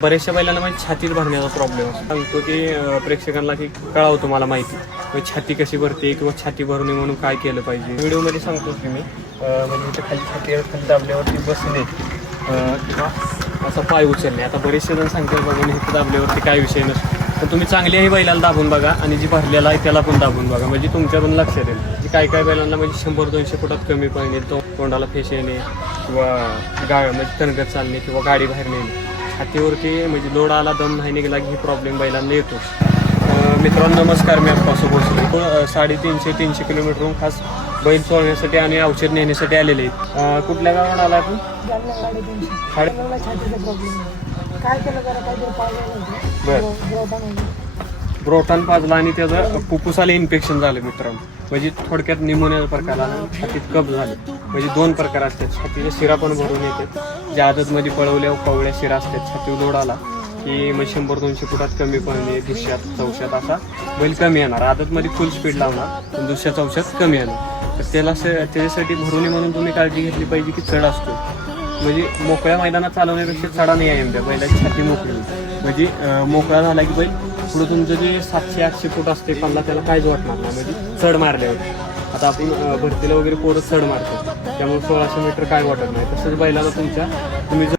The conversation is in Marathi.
बऱ्याचशा बैलांना म्हणजे छातीत भरण्याचा प्रॉब्लेम असतो. सांगतो की प्रेक्षकांना की कळावं तुम्हाला माहिती. म्हणजे छाती कशी भरते किंवा छाती भरू नये म्हणून काय केलं पाहिजे? व्हिडिओमध्ये सांगतो की मी म्हणजे इथं खाली छातीवर खाली दाबल्यावरती बसणे किंवा असा पाय उचलणे. आता बरेचसे जण सांगतात बघून इथं दाबल्यावरती काय विषय नसतो. तर तुम्ही चांगल्याही बैलाला दाबून बघा आणि जी भरलेला आहे त्याला पण दाबून बघा. म्हणजे तुमच्या पण लक्षात येईल. की काय काय बैलांना म्हणजे शंभर दोनशे फुटात कमी पडणे तो तोंडाला फेस येणे किंवा गा म्हणजे तणगत चालणे किंवा गाडी बाहेर नेणे. छातीवरती म्हणजे लोड आला दम नाही निघाला की प्रॉब्लेम बैलांना येतो. अं, मित्रांनो नमस्कार मी आप्पासो भोसले तो, अं, साडेतीनशे तीनशे किलोमीटरहून खास बैल सोडण्यासाठी आणि औषध नेण्यासाठी आलेले आहेत. कुठल्या गावाला आला आपण? छातीचा बरं. ब्रोटान पाजला आणि त्याचं फुफ्फुसाला इन्फेक्शन झालं मित्रांनो. म्हणजे थोडक्यात निमोनिया प्रकार आला. छातीत कप झाले. म्हणजे दोन प्रकार असतात. छातीच्या शिरा पण भरून येतात. ज्या आदतमध्ये पळवल्या कवळ्या शिरा असतात छाती लोड आला की मग शंभर दोनशे फुटात कमी पळणे दुसऱ्यात चौशात असा बैल कमी येणार. आदतमध्ये फुल स्पीड लावणार पण दुसऱ्या चौशात कमी येणार. तर त्याला स- त्याच्यासाठी भरून म्हणून तुम्ही काळजी घेतली पाहिजे की चढ असतो. म्हणजे मोकळ्या मैदानात चालवण्यापेक्षा चढा नाही आहे त्या बैलाची छाती मोकळी. म्हणजे मोकळा झाला की बैल पुढे तुमचं जे सातशे आठशे फूट असते पल्ला त्याला काहीच वाटणार नाही. म्हणजे चढ मारल्यावर. आता आपण भरतीला वगैरे पोरं चढ मारतो. त्यामुळे सोळाशे मीटर काय वाटत नाही. तसंच बैलाला तुमच्या तुम्ही जर